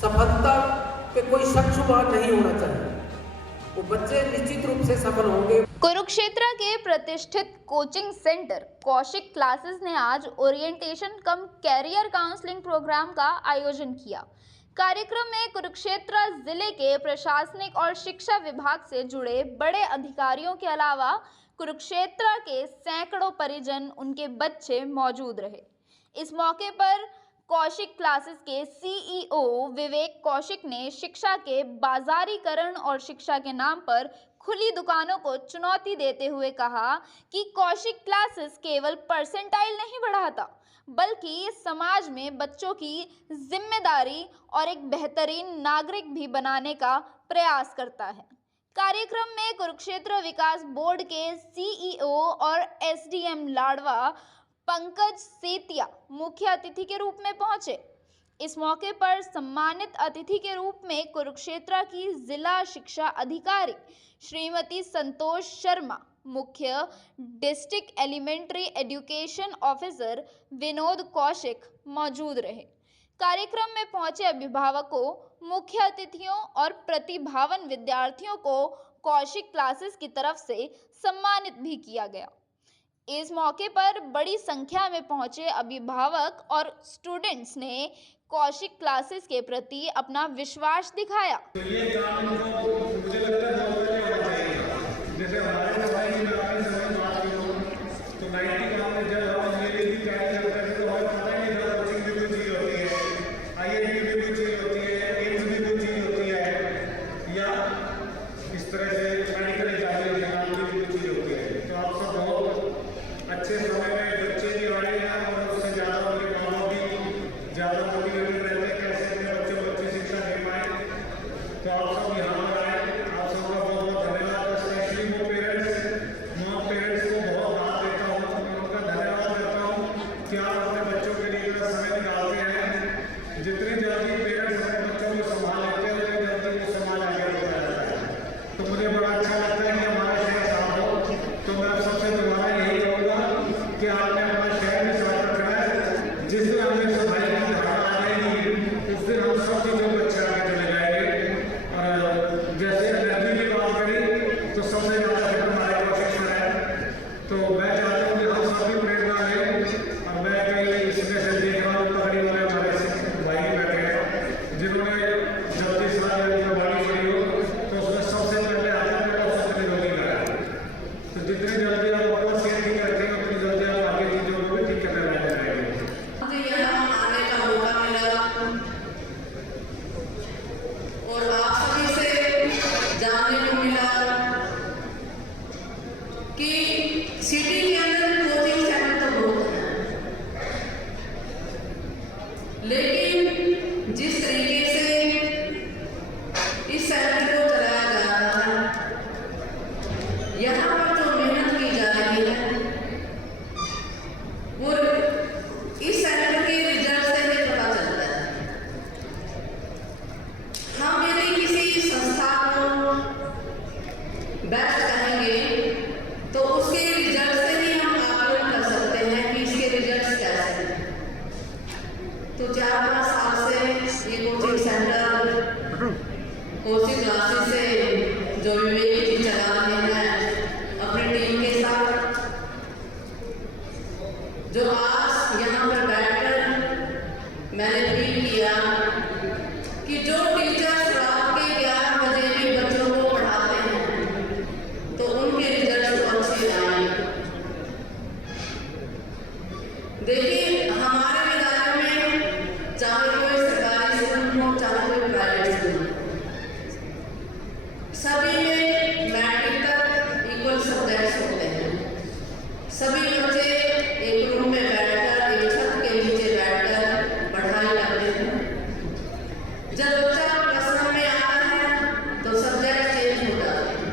सफलता पे कोई शक शुबा नहीं होना चाहिए। वो बच्चे निश्चित रूप से सफल होंगे। कुरुक्षेत्र के प्रतिष्ठित कोचिंग सेंटर कौशिक क्लासेस ने आज ओरिएंटेशन कम कैरियर काउंसलिंग प्रोग्राम का आयोजन किया। कार्यक्रम में कुरुक्षेत्र जिले के प्रशासनिक और शिक्षा विभाग से जुड़े बड़े अधिकारियों के अलावा कुरुक्षेत्र के सैकड़ों परिजन, उनके बच्चे मौजूद रहे। इस मौके पर कौशिक क्लासेस के सीईओ विवेक कौशिक ने शिक्षा के बाजारीकरण और शिक्षा के नाम पर खुली दुकानों को चुनौती देते हुए कहा कि कौशिक क्लासेस केवल परसेंटाइल नहीं बढ़ाता, बल्कि समाज में बच्चों की जिम्मेदारी और एक बेहतरीन नागरिक भी बनाने का प्रयास करता है। कार्यक्रम में कुरुक्षेत्र विकास बोर्ड के सीईओ और एसडीएम लाडवा पंकज सेतिया मुख्य अतिथि के रूप में पहुंचे। इस मौके पर सम्मानित अतिथि के रूप में कुरुक्षेत्र की जिला शिक्षा अधिकारी श्रीमती संतोष शर्मा, मुख्य district elementary education officer Vinod Kaushik मौजूद रहे। कार्यक्रम में पहुंचे अभिभावकों, मुख्य अतिथियों और प्रतिभावान विद्यार्थियों को कौशिक क्लासेस की तरफ से सम्मानित भी किया गया। इस मौके पर बड़ी संख्या में पहुंचे अभिभावक और स्टूडेंट्स ने कौशिक क्लासेस के प्रति अपना विश्वास दिखाया। ये काम मुझे लगता है बहुत पहले होना चाहिए। जैसे हमारे समय में आपने समय बात करो तो 90 का हमने जब हम ये भी तैयारी करते थे तो हमें पता ही नहीं था कोचिंग भी कोई चीज़ होती है, आईआईटी भी कोई चीज़ होती है, एम्स भी कोई चीज़ होती है, या इस तरह से मेडिकल एग्जामिनेशन भी कोई चीज़ होती है। तो आप सब बहुत अच्छे समय में बच्चे भी आए हैं और उससे ज़्यादा उनके माँ बाप भी ज़्यादा मोटिवेटेड रहते हैं कैसे अपने बच्चों को अच्छी शिक्षा दे पाए। तो आप सब यहाँ पर आए, आप सबका बहुत बहुत धन्यवाद। स्पेशली वो पेरेंट्स को बहुत दाद देता हूँ, मैं उनका धन्यवाद करता हूँ कि आप अपने बच्चों के लिए इतना समय निकालते हैं। जितनी जल्दी पेरेंट्स अपने बच्चों को संभाल लेते हैं उतनी जल्दी वो समाज आगे बढ़ता जाता है। तो मुझे बड़ा अच्छा लगता है कि हमारा शहर साफ हो। तो मैं सबसे दोबारा यही कहूँगा कि आपने अपना शहर भी साफ रखना है। जिस दिन हमें सफाई की धारणा आ जाएगी उस दिन हम सब चीज़ों को अच्छे आगे चले जाएंगे। और जैसे एनर्जी की बात करी तो सबसे ज़्यादा फिर हमारे कोशिश है। तो मैं चाहता हूँ कि हम सभी प्रेरणा लें। और मैं कहीं इसमें से देख रहा हूँ पकड़ी वाले हमारे भाई बैठे हैं जिन्होंने जब 30 साल बाड़ी पड़ी हो तो उसमें सबसे पहले आदमी को सबसे जल्दी कराया। तो जितनी जल्दी आप अपना सेहत ठीक रखेंगे उतनी जल्दी आप आगे चीज़ों को भी ठीक करने लग जाएंगे। मुझे यहाँ आने का मौका मिला और आप सभी से जानने को मिला कि सिटी के अंदर कोचिंग सेंटर तो बहुत है, लेकिन जिस तरीके से इस सेंटर को चलाया जा रहा है, यहाँ पर जो मेहनत की जा रही है वो इस सेंटर के रिजल्ट से ही पता चलता है। हम यदि किसी संस्था को बेस्ट कहेंगे तो उसके रिजल्ट से ही हम आकलन कर सकते हैं कि इसके रिजल्ट कैसे हैं। तो 4-5 साल से ये कोचिंग सेंटर कोचिंग क्लासेस से जो विवेक जी चला रहे हैं अपनी टीम के साथ, जो आज यहाँ पर बैठकर मैंने फील किया कि जो टीचर्स रात के 11 बजे भी बच्चों को पढ़ाते हैं तो उनके रिजल्ट अच्छे आए। देखिए हमारे विद्यालय में चाहे कोई सरकारी स्कूल हो चाहे कोई प्राइवेट स्कूल, सभी में मैट्रिक तक इक्वल सब्जेक्ट्स होते हैं। सभी बच्चे एक रूम में बैठकर एक छत के नीचे बैठकर पढ़ाई करते हैं। जब बच्चा +1 में आता है तो सब्जेक्ट चेंज हो जाते हैं।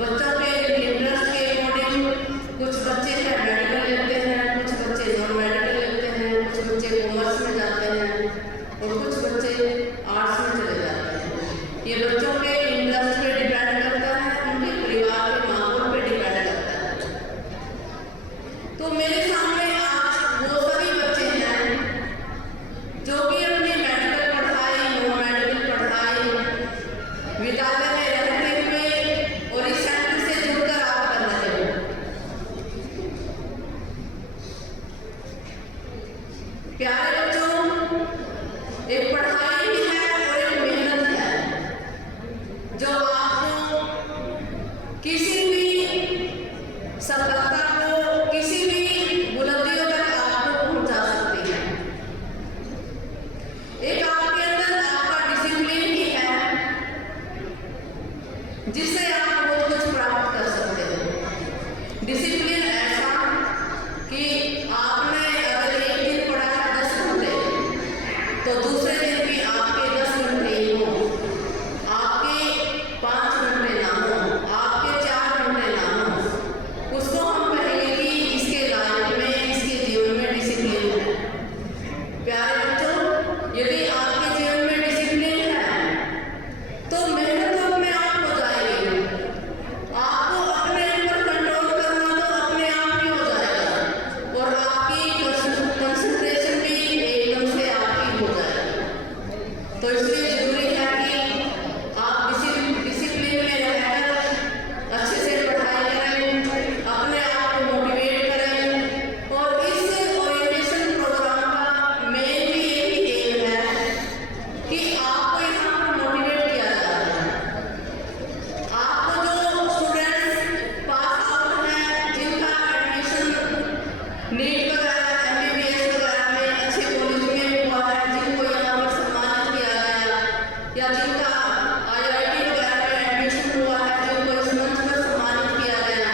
बच्चों के इंटरेस्ट के अकॉर्डिंग कुछ बच्चे हैं मेडिकल लेते हैं, कुछ बच्चे नॉन मेडिकल लेते हैं, कुछ बच्चे कॉमर्स में जाते हैं और कुछ बच्चे आर्ट्स में चले जाते हैं। ये बच्चों के इंटरेस्ट पे डिपेंड करता है, उनके परिवार के माहौल पे डिपेंड करता है। तो मेरे सामने आज वो सभी बच्चे हैं जो कि अपनी मेडिकल पढ़ाई तो इसलिए जरूरी है कि आप डिसिप्लिन में रहकर अच्छे से पढ़ाई करें, अपने आप को मोटिवेट करें। और इस ओरिएंटेशन प्रोग्राम का मेन भी यही एम है कि आपको यहाँ पर मोटिवेट किया जा रहा है। आपको जो स्टूडेंट्स पास आउट हैं, जिनका एडमिशन नीट वगैरह MBBS वगैरह में अच्छे कॉलेज में हुआ है, जिनको यहाँ पर सम्मानित किया गया, या जिनका IIT वगैरह में एडमिशन हुआ है, जिनको इस मंच पर सम्मानित किया गया,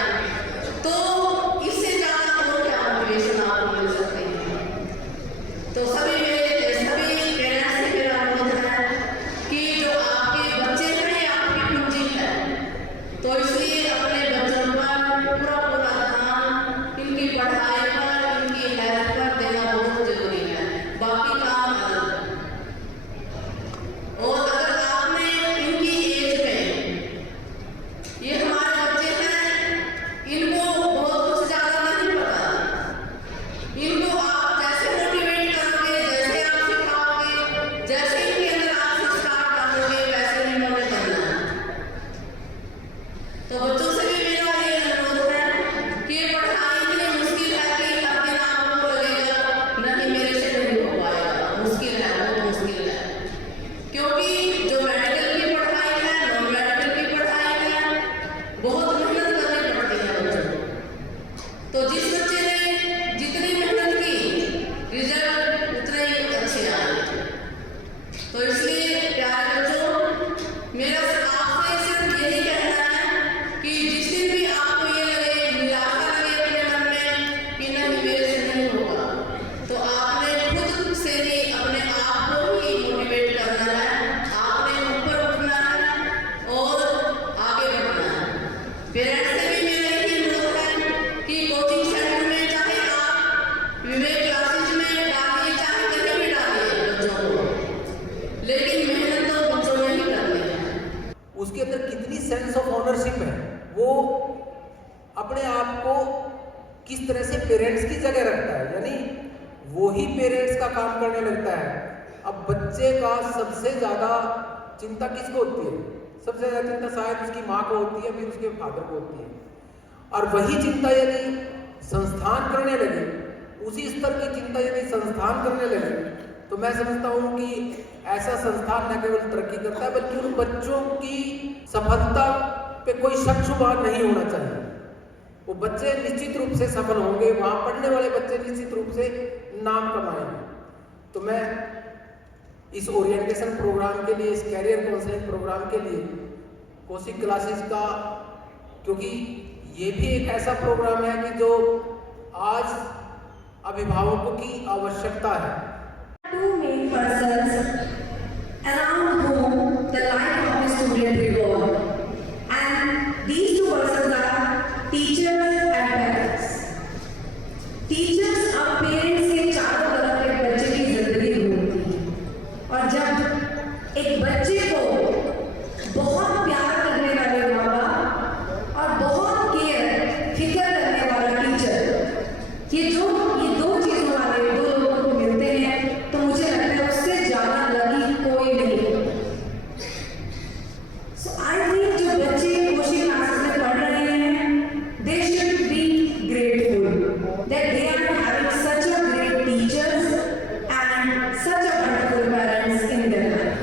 तो इससे ज़्यादा और क्या मोटिवेशन आपको मिल सकती है। तो सभी पेरेंट्स से मेरा अनुरोध है कि जो आपके बच्चे हैं ये आपकी पूंजी है, तो इसलिए अपने बच्चों पर पूरा ध्यान इनकी पढ़ाई पर, इनकी हेल्थ पर देना बहुत जरूरी है। बाकी काम अलग है। और अगर आपने इनकी एज में, ये हमारे बच्चे हैं, इनको बहुत कुछ ज़्यादा नहीं पता, इनको आप जैसे मोटिवेट करोगे, जैसे आप सिखाओगे, जैसे इनके अंदर आप संस्कार डालोगे, वैसे इन्होंने बनना है। तो बच्चों से भी मेरा ये अनुरोध है कि ये पढ़ाई इतनी मुश्किल है कि हर दिन आपको लगेगा नहीं मेरे से नहीं हो पाएगा, मुश्किल है, बहुत मुश्किल है। क्योंकि जो मेडिकल की पढ़ाई है, नॉन मेडिकल की पढ़ाई है, बहुत मेहनत करनी पड़ती है बच्चों को। तो जिस बच्चे ने जितनी मेहनत की, रिजल्ट उतने ही अच्छे आए। तो इसलिए प्यारे बच्चों, मेरा आपसे सिर्फ यही कहना है कि जिस दिन भी आपको ये लगे, निराशा लगे अपने मन में कि नहीं मेरे से नहीं होगा, तो आपने खुद से ही अपने आप को ही मोटिवेट करना है, आपने ऊपर उठना है और आगे बढ़ना है। पेरेंट्स से भी मेरा यही अनुरोध है कि कोचिंग सेंटर में चाहे आप विवेक क्लासेज में डालिए, चाहे कहीं भी डालिए बच्चों को, लेकिन मेहनत तो बच्चों ने ही करनी है। उसके अंदर कितनी सेंस ऑफ ऑनरशिप है, वो अपने आप को किस तरह से पेरेंट्स की जगह रखता है, यानी वो ही पेरेंट्स का काम करने लगता है। अब बच्चे का सबसे ज़्यादा चिंता किसको होती है? सबसे ज़्यादा चिंता शायद उसकी माँ को होती है, फिर उसके फादर को होती है। और वही चिंता यदि संस्थान करने लगे, उसी स्तर की चिंता यदि संस्थान करने लगे, तो मैं समझता हूँ कि ऐसा संस्थान न केवल तरक्की करता है, बल्कि उन बच्चों की सफलता पे कोई शक शुबा नहीं होना चाहिए। वो बच्चे निश्चित रूप से सफल होंगे, वहाँ पढ़ने वाले बच्चे निश्चित रूप से नाम कमाएंगे। तो मैं इस ओरिएंटेशन प्रोग्राम के लिए, इस कैरियर काउंसलिंग प्रोग्राम के लिए कौशिक क्लासेस का, क्योंकि ये भी एक ऐसा प्रोग्राम है कि जो आज अभिभावकों की आवश्यकता है। Two main persons around whom the life of a student revolves, and these two persons are teachers and parents. Teachers और parents के चारों तरफ एक बच्चे की जिंदगी होती है, और जब एक बच्चे को बहुत प्यार करने वाले माँ बाप और बहुत फिक्र करने वाला टीचर, ये दो चीजों वाले दो लोगों को मिलते हैं, तो मुझे लगता है उससे ज्यादा लगी कोई नहीं। So I think जो बच्चे कोचिंग क्लासेस में पढ़ रहे हैं, they should be grateful that they are having such a great teachers and such a wonderful parents in their life.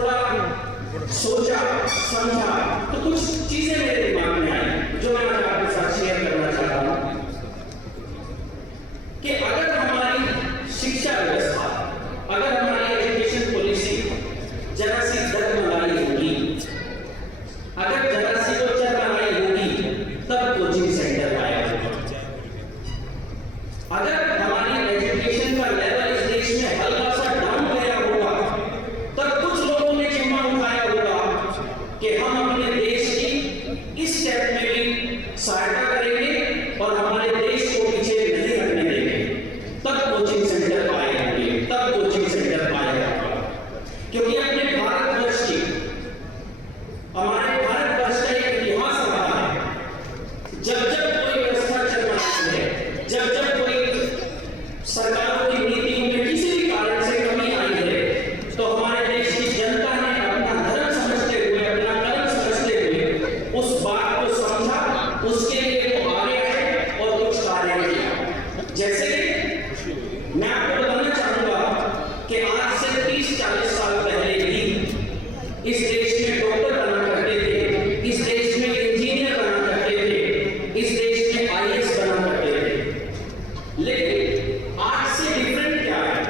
थोड़ा सोचा समझा तो कुछ चीजें मेरे दिमाग में आई जो मैं आज आपके साथ शेयर करना चाहता हूं कि अगर हमारी शिक्षा व्यवस्था, अगर हमारी एजुकेशन पॉलिसी जरा सी डगमगाई होगी, अगर जरा सी वो चरमराई होगी, तब कोचिंग सेंटर आया होगा। अगर हमारी एजुकेशन का लेवल इस देश में हल्का सा डाउन गया होगा, तब कुछ लोगों ने जिम्मा उठाया होगा कि हम अपने देश की इस स्टेप में भी सहायता करेंगे और हमारे देश को पीछे नहीं हटने देंगे। तब कोचिंग सेंटर आए होंगे, तब कोचिंग सेंटर आया होगा। क्योंकि अपने भारतवर्ष की, हमारे भारतवर्ष का एक इतिहास रहा है, जब जब कोई व्यवस्था चल रही है, जब जब कोई सरकारों की नीतियों में किसी भी कारण से कमी आई है, तो हमारे देश की जनता ने अपना धर्म समझते हुए, अपना कर्म समझते हुए उस बात को समझा, उसके लिए वो आगे आए और कुछ कार्य किया। जैसे मैं आपको बताना चाहूंगा कि आज से 30-40 साल पहले भी इस देश में डॉक्टर बना करते थे, इस देश में इंजीनियर बना करते थे, इस देश में IAS बना करते थे। लेकिन आज से डिफरेंट क्या है?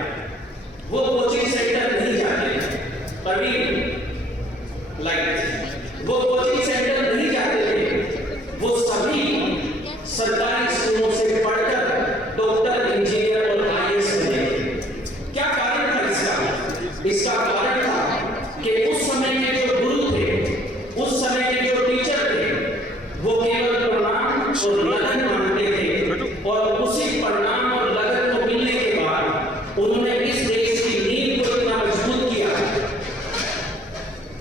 वो कोचिंग सेंटर नहीं जाते, कभी वो कोचिंग सेंटर नहीं जाते थे, वो सभी सरकारी स्कूलों से पढ़कर डॉक्टर, इंजीनियर और IAS बने थे। क्या कारण था इसका? इसका कारण था कि उस समय के जो गुरु थे, उस समय के जो टीचर थे, वो केवल परिणाम और लगन मानते थे, और उसी परिणाम और लगन को मिलने के बाद उन्होंने इस देश की नींव को इतना मजबूत किया।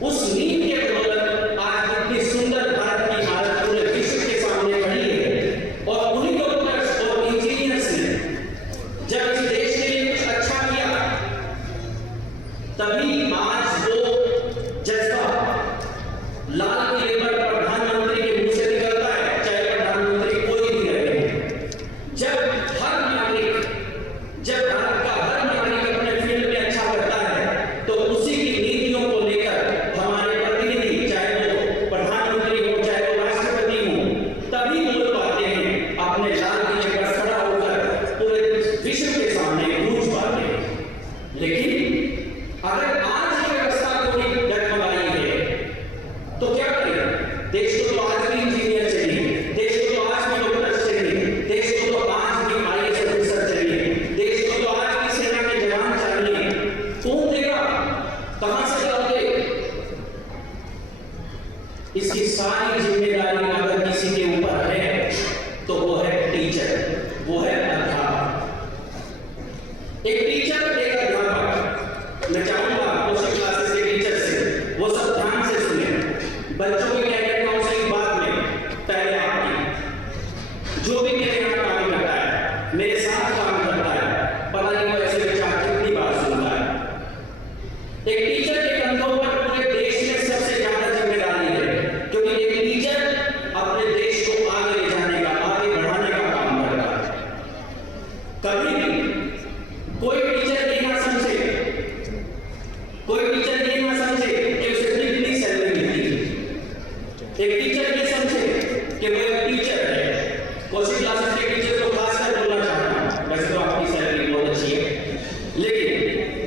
उस नींव के बदौलत आज इतनी सुंदर भारत की इमारत पूरे विश्व के सामने खड़ी है। और उन्हीं डॉक्टर्स और इंजीनियर्स ने जब इस देश के लिए कुछ अच्छा किया, तभी आज वो जज्बा लाल किले पर प्रधानमंत्री के मुंह से निकलता है, चाहे प्रधानमंत्री कोई भी रहे। जब हर नागरिक, जब भारत का हर नागरिक अपने फील्ड में अच्छा करता है, तो उसी की नीतियों को लेकर हमारे प्रतिनिधि, चाहे वो प्रधानमंत्री हो, चाहे वो राष्ट्रपति हो, तभी बोल पाते हैं, अपने लाल किले पर खड़ा होकर पूरे विश्व के सामने गूंज पाते हैं। लेकिन अगर आज की व्यवस्था थोड़ी डगमगाई है, तो क्या करें? देश को तो आज भी इंजीनियर चाहिए, देश को तो आज भी डॉक्टर चाहिए, देश को तो आज भी IAS ऑफिसर चाहिए, देश को तो आज भी सेना के जवान चाहिए। कौन देगा? कहां से लाओगे? इसकी सारी जिम्मेदारी अगर किसी के ऊपर है, तो वो है टीचर, वो है अध्यापक। एक टीचर, एक अध्यापक। मैं चाहूंगा कोचिंग क्लासेस के टीचर से वो सब ध्यान से सुने। बच्चों के कैरियर काउंसलिंग बाद में, पहले आपकी जो भी मेरे यहाँ काम करता है, मेरे साथ काम करता है, पता नहीं वो ऐसे विचार कितनी बार सुनता है। एक टीचर के कंधों पर पूरे देश में सबसे ज्यादा जिम्मेदारी है, क्योंकि एक टीचर अपने देश को आगे ले जाने का, आगे बढ़ाने का काम करता है। कभी भी कोई टीचर ये ना समझे, कोई टीचर ये ना समझे कि उसे कितनी सैलरी मिलती है। एक टीचर ये समझे कि वो एक टीचर है। कोचिंग क्लासेस के टीचर को खासकर बोलना चाहता हूं, वैसे तो आपकी सैलरी बहुत अच्छी है, लेकिन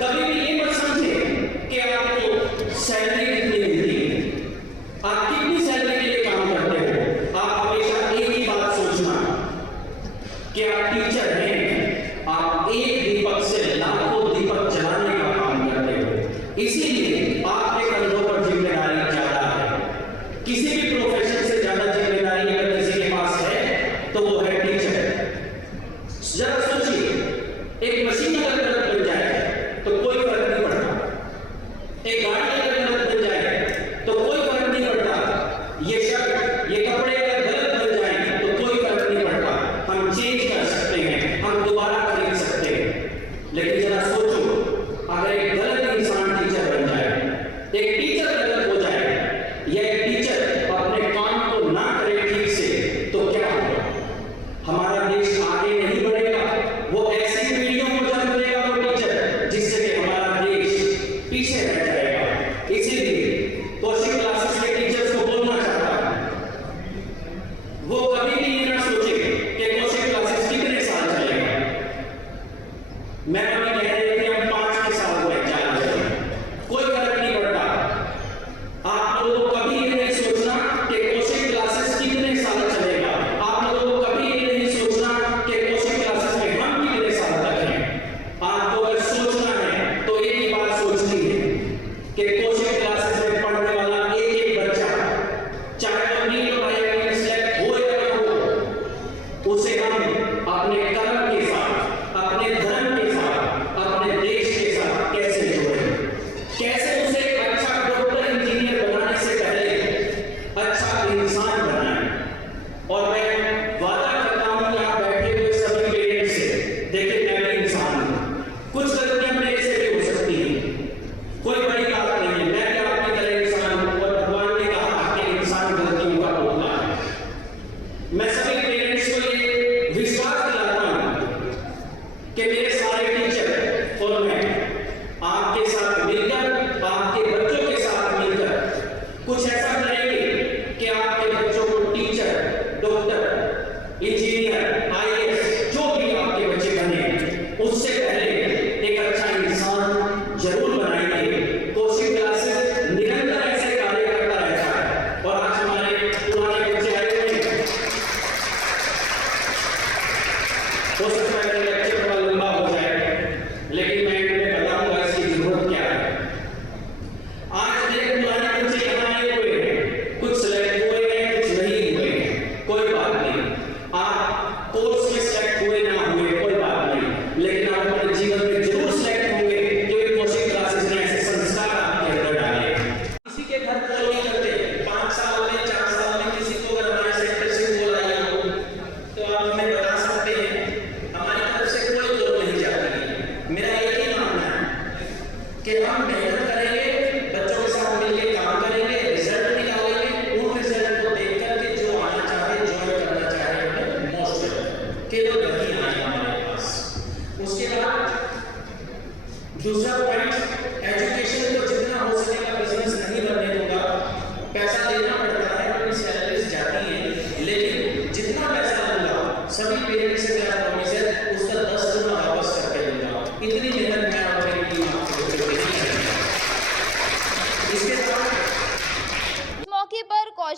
कभी भी ये मत समझे कि आपको सैलरी कितनी मिलती है, आप कितनी सैलरी के लिए काम करते हो। आप हमेशा एक ही बात सोचना कि आप टीचर हैं, आप एक दीपक से लाखों दीपक जलाने का काम करते हो। इसीलिए आपके कंधों पर जिम्मेदारी ज्यादा है। किसी भी प्रोफेशन से ज्यादा जिम्मेदारी अगर किसी के पास है, तो वो है टीचर। जरा सोचिए, एक मशीन अगर गलत बन जाए तो कोई फर्क नहीं पड़ता, एक गाड़ी अगर गलत बन जाए तो कोई फर्क नहीं पड़ता, ये शर्ट, ये कपड़े अगर गलत बन जाए तो कोई फर्क नहीं पड़ता, हम चेंज कर सकते हैं, हम दोबारा खरीद सकते हैं। लेकिन जरा सोचो, अगर एक गलत इंसान टीचर बन जाए, एक टीचर गलत हो जाए, या एक टीचर अपने काम को ना करे ठीक से, तो क्या होगा? हमारा देश आगे नहीं बढ़ेगा, वो ऐसी पीढ़ियों को जन्म देगा वो टीचर, जिससे कि हमारा देश पीछे रह जाएगा।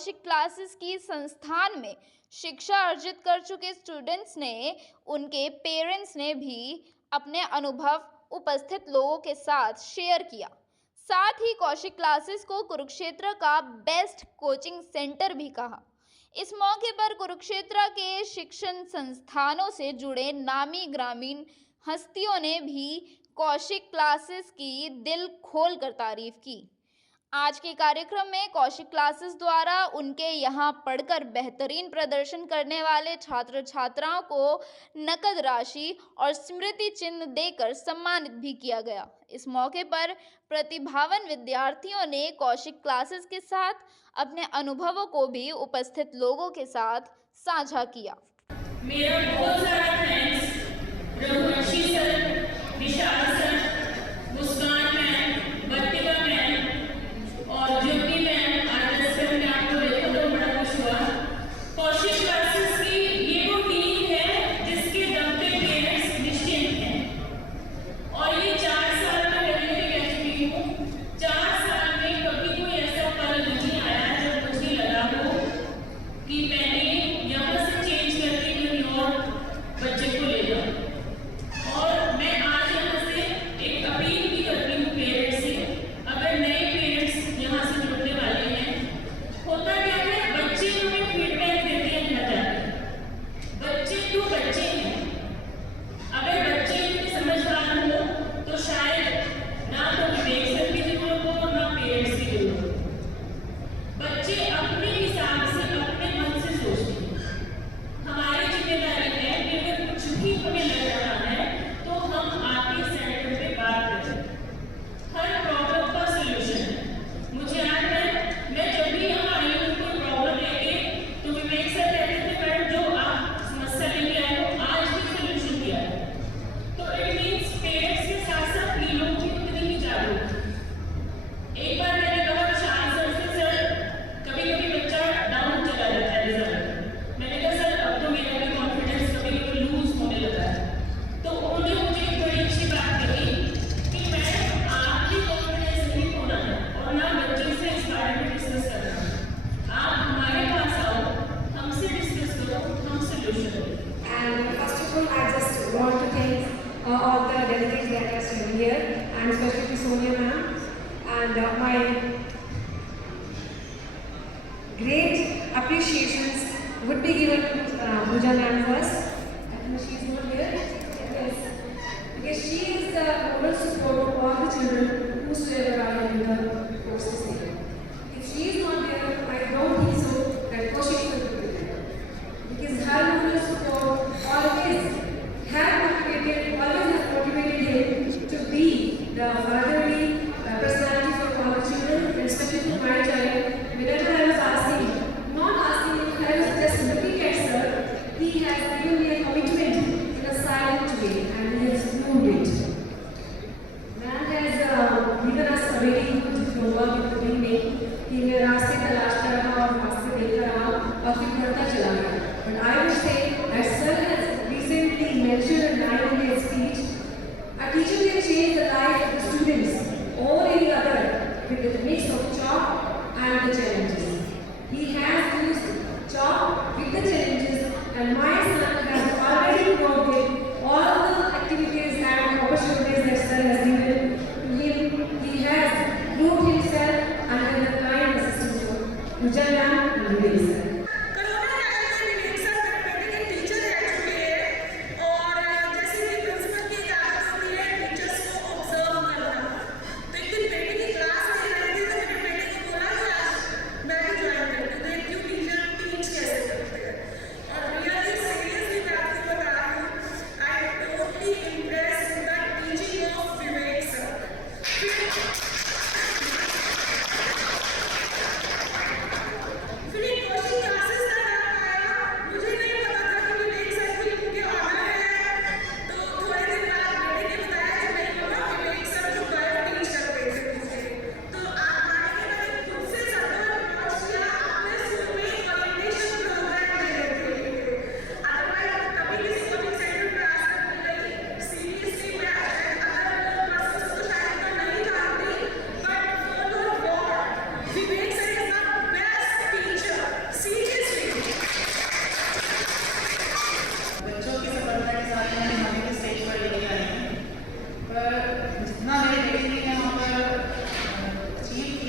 कौशिक क्लासेस की संस्थान में शिक्षा अर्जित कर चुके स्टूडेंट्स ने, उनके पेरेंट्स ने भी अपने अनुभव उपस्थित लोगों के साथ शेयर किया। साथ ही कौशिक क्लासेस को कुरुक्षेत्र का बेस्ट कोचिंग सेंटर भी कहा। इस मौके पर कुरुक्षेत्र के शिक्षण संस्थानों से जुड़े नामी ग्रामीण हस्तियों ने भी कौशिक क्लासेस की दिल खोलकर तारीफ की। आज के कार्यक्रम में कौशिक क्लासेस द्वारा उनके यहाँ पढ़कर बेहतरीन प्रदर्शन करने वाले छात्र छात्राओं को नकद राशि और स्मृति चिन्ह देकर सम्मानित भी किया गया। इस मौके पर प्रतिभावान विद्यार्थियों ने कौशिक क्लासेस के साथ अपने अनुभवों को भी उपस्थित लोगों के साथ साझा किया। मेरा बहुत सारा थैंक्स रघुवंशी सर, विशाल सर, मुस्कान मैम, बत्तिका मैम और ज्योति मैम, आदर्श सर ने आपको देखा तो बड़ा खुश हुआ। कौशिक क्लासेस की ये वो टीम है जिसके दम पे पेरेंट्स निश्चिंत हैं और ये 4 साल में पहले भी कह चुकी हूँ, 4 साल में कभी कोई ऐसा पल नहीं आया जब मुझे लगा हो कि मैंने यहाँ से चेंज करके कहीं और बच्चे को ले जाऊँ। और मैं आज यहाँ से एक अपील भी करती हूँ पेरेंट्स से, अगर नए पेरेंट्स यहाँ से जुड़ने वाले हैं, होता क्या है, बच्चे हमें फीडबैक देते हैं घर जाके। बच्चे तो बच्चे हैं, अगर बच्चे इनकी समझदार हो तो शायद ना तो विवेक सर की जरूरत हो ना पेरेंट्स की जरूरत हो। बच्चे अपने हिसाब से अपने मन से सोचते हैं। हमारी जिम्मेदारी है कि अगर कुछ भी हमें लग रहा है तो हम आपके सेंटर पे बात करें। हर प्रॉब्लम का सलूशन है। मुझे याद है मैं जब भी यहाँ आई हूँ कोई प्रॉब्लम लेके तो विवेक सर कहते थे मैडम जो आप समस्या लेके आए हो आज भी सलूशन दिया है। तो इट मीन्स पेरेंट्स के साथ साथ ये लोग भी उतनी ही जागरूक हैं। एक बार मैंने कहा विशाल सर से, सर कभी कभी बच्चा डाउन चला जाता है रिजल्ट। मैंने कहा सर अब तो मेरा भी कॉन्फिडेंस कभी कभी लूज होने लगा है। तो उन्होंने मुझे एक बड़ी अच्छी बात कही कि मैडम आपकी कॉन्फिडेंस नहीं खोना है और ना बच्चे से इस बारे में डिस्कस करना है। आप हमारे पास आओ, हमसे डिस्कस करो, हम सोल्यूशन दें। And first of all, I just want to thank all the delegates that are sitting here, and especially Sonia ma'am, and my great appreciations would be given to Pooja ma'am first. I think she is not here. Yes, because she is the moral support of all the children whosoever are in the courses here. If she is not there, I don't think so that Kaushik will be there. Because her moral support always has motivated him to be the fatherly personality for all the children, and especially for my child. Whenever I was asking, not asking him, I was just looking at sir, he has given me a commitment in a silent way, and he has proved it. Man has given us a very good homework in the beginning कि मैं रास्ते तलाश कर रहा और रास्ते देख रहा और फिर बढ़ता चला गया. But I would say, as sir has recently mentioned in line in his speech, a teacher can change the life of the students or any other with the mix of chalk and the challenges. He has used chalk with the challenges, and my son has already provided all the activities and opportunities that sir has given to him. He has proved himself under the kind assistance of Pooja ma'am and Vivek sir. Corona काल में विवेक sir मेरे teacher रह चुके हैं और जैसे कि principal की आदत होती है टीचर्स को ऑब्जर्व करना। तो एक दिन बेटी की क्लास ले रही थी तो मेरे बेटे को बोला कि आज मैं भी ज्वाइन करती हूँ, देखती हूँ टीचर टीच कैसे करते हैं। और रियली सीरियसली मैं आपको बता रही हूँ, I totally impressed with the teaching of Vivek sir. फिर एक क्वेश्चन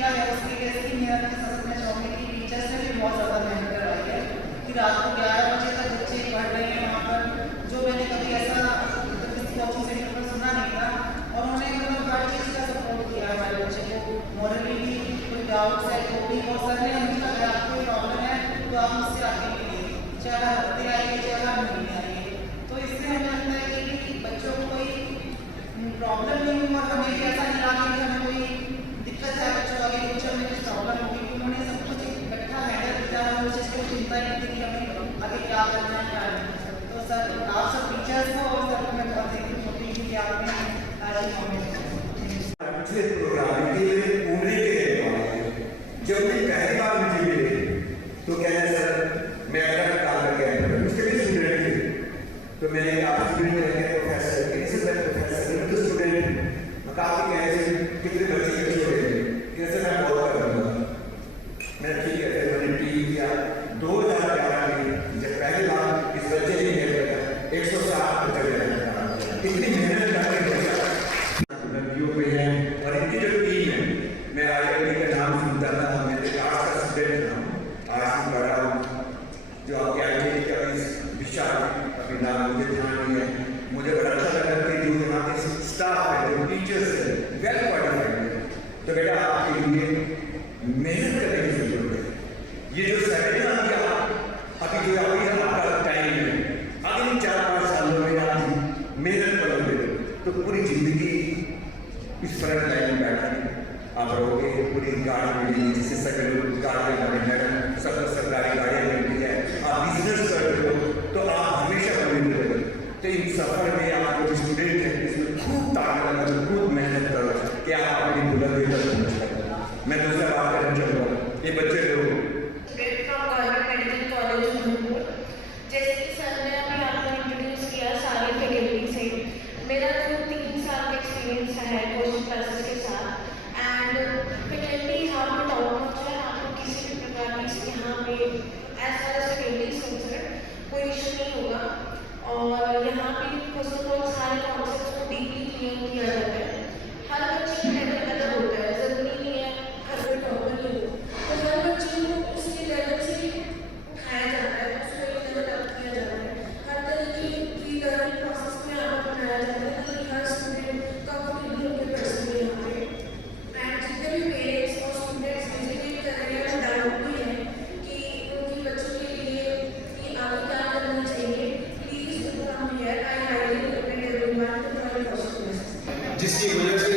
किया है उसकी वजह से मेरा सच में चाहूँगी कि टीचर्स ने भी बहुत ज़्यादा मेहनत करवाई है कि रात को 11 बजे तक बच्चे पढ़ रहे हैं वहाँ पर, जो मैंने कभी ऐसा किसी कोचिंग सेंटर पर सुना नहीं था। और उन्होंने मतलब हर चीज़ का सपोर्ट किया हमारे बच्चे को, मॉरली भी, कोई डाउट्स है तो भी, और सर ने हमेशा अगर आपको कोई प्रॉब्लम है तो आप मुझसे आके मिलिए, चाहे हर हफ्ते आइए चाहे हर महीने आइए। तो इससे हमें लगता है कि बच्चों को कोई प्रॉब्लम नहीं हुई और हमें ऐसा नहीं लगा कि हमें कोई दिक्कत है बच्चों आगे फ्यूचर में कुछ प्रॉब्लम होगी। उन्होंने सब कुछ इकट्ठा हैंडल किया है, उस चीज़ को चिंता ही नहीं थी कि हमें आगे क्या करना है क्या नहीं। तो सर आप सब टीचर्स को और सर को मैं बहुत थैंक यू होती हूँ कि आपने आज ये कॉमेंट पिछले प्रोग्राम के लिए उमरी के जब भी पहली बार मुझे मिले तो कहना सर मैं अगर काम करके आया हूँ, उसके लिए स्टूडेंट थे तो मैंने कहा स्टूडेंट है प्रोफेसर कैसे मैं प्रोफेसर तो स्टूडेंट काफ़ी कहने कितने बच्चे के छोड़े कैसे मैं बहुत कर दूँगा। मैं ठीक है फिर मैंने टीम किया 2011 में जब पहली बार इस बच्चे ने मेरे 107 बच्चे इतनी मेहनत करके नदियों पे है और इनकी जो टीम है, मैं IIT का नाम सुनता था, मैं आर्ट्स का स्टूडेंट था, आर्ट्स में पढ़ा हूँ, जो आपके IIT का विशाल अभी नाम मुझे ध्यान नहीं है। मुझे बड़ा अच्छा लगा कि जो यहाँ के स्टाफ है, जो टीचर्स है, वेल क्वालिफाइड है। तो बेटा आपके लिए मेहनत करने की जरूरत है। ये जो सेमिनार किया अभी जो अभी आपका टाइम है, अगले 4-5 सालों में आप मेहनत करोगे तो पूरी जिंदगी इस फ्रंट लाइन में बैठे आप रहोगे। पूरी गाड़ी मिलेगी जिससे सभी गाड़ियाँ बने हैं, सबको सरकारी गाड़ियाँ मिलती है, आप बिजनेस करते हो तो आप हमेशा बने रहोगे। तो इन सफर में आप जो स्टूडेंट हैं इसमें खूब ताकत लगा, खूब मेहनत करो कि आप अपनी बुलंदी तक पहुँच सकें। मैं दूसरा बात करना चाहूँगा, ये बच्चे लोग मेडिकल कॉलेज धूमपुर, जैसे कि सर ने अभी आपको इंट्रोड्यूस किया सारे फैकल्टी से, मेरा तो 3 साल का एक्सपीरियंस है कोचिंग क्लासेस के साथ एंड फैकल्टी यहाँ पे टॉप नॉच है। आपको किसी भी प्रकार की यहाँ पे as far as faculty concern कोई इशू नहीं होगा। और यहाँ पे फर्स्ट ऑफ ऑल सारे कॉन्सेप्ट्स को डीपली क्लियर किया जाता है। हर बच्चे का लेवल अलग होता है, ज़रूरी नहीं है हर कोई टॉपर ही हो, तो हर बच्चे को उसके लेवल से उठाया जाता है, उसको एक लेवल अप किया जाता है। हर तरीके की लर्निंग प्रोसेस में आपको बनाया जाता है कि हर स्टूडेंट कंफर्टेबल होकर पढ़ सके यहाँ पे। एंड जितने भी पेरेंट्स और स्टूडेंट्स विजिट कर रहे हैं डाउट भी है कि उनके बच्चों के लिए कि आगे क्या करना चाहिए, please come here. I highly recommend everyone to join coaching classes. जिसकी वजह से